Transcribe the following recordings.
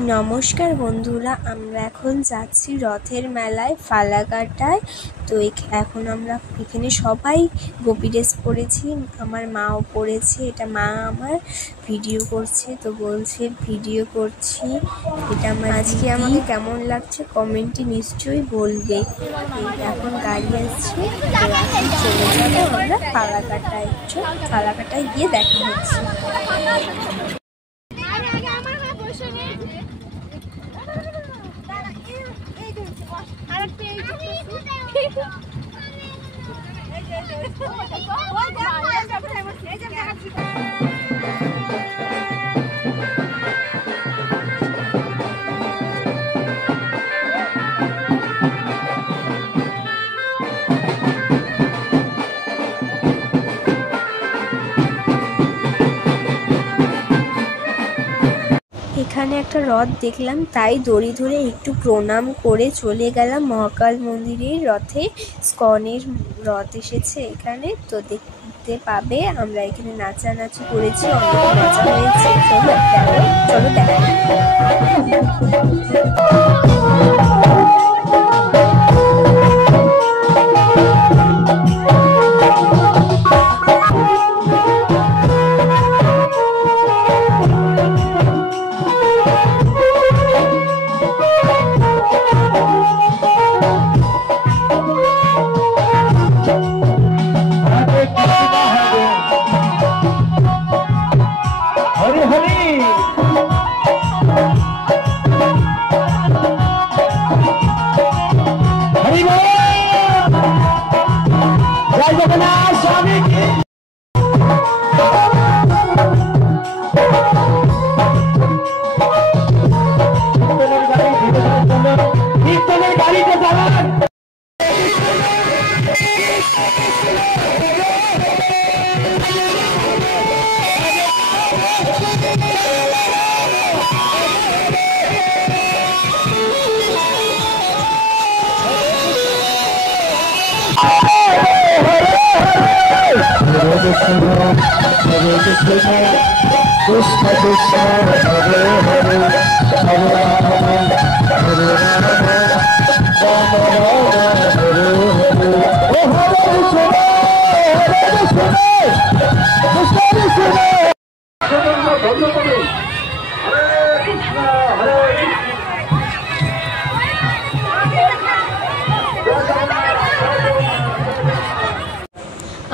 নমস্কার বন্ধুরা, আমরা এখন যাচ্ছি রথের মেলায় ফালাকাটায়। তো এখন আমরা এখানে সবাই গোপী ড্রেস পরেছি, আমার মাও পরেছে। এটা মা আমার ভিডিও করছে, তো বলছে ভিডিও করছি। এটা আমার আজকে আমাকে কেমন লাগছে কমেন্টে নিশ্চয়ই বলবে। এখন গাড়ি আসছে, তো এখন চলে যাবো আমরা ফালাকাটায়। ফালাকাটায় গিয়ে দেখা হচ্ছে। এখানে একটা রথ দেখলাম, তাই দড়ি ধরে একটু প্রণাম করে চলে গেলাম মহাকাল মন্দিরের রথে। স্কনের রথ এসেছে এখানে, তো দেখতে পাবে। আমরা এখানে নাচানাচি করেছি, অনেক মজা হয়েছে। চলো দেখা।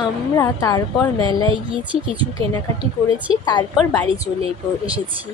আমরা তারপর মেলায় গিয়েছি, কিছু কেনাকাটি করেছি, তারপর বাড়ি চলে এসেছি।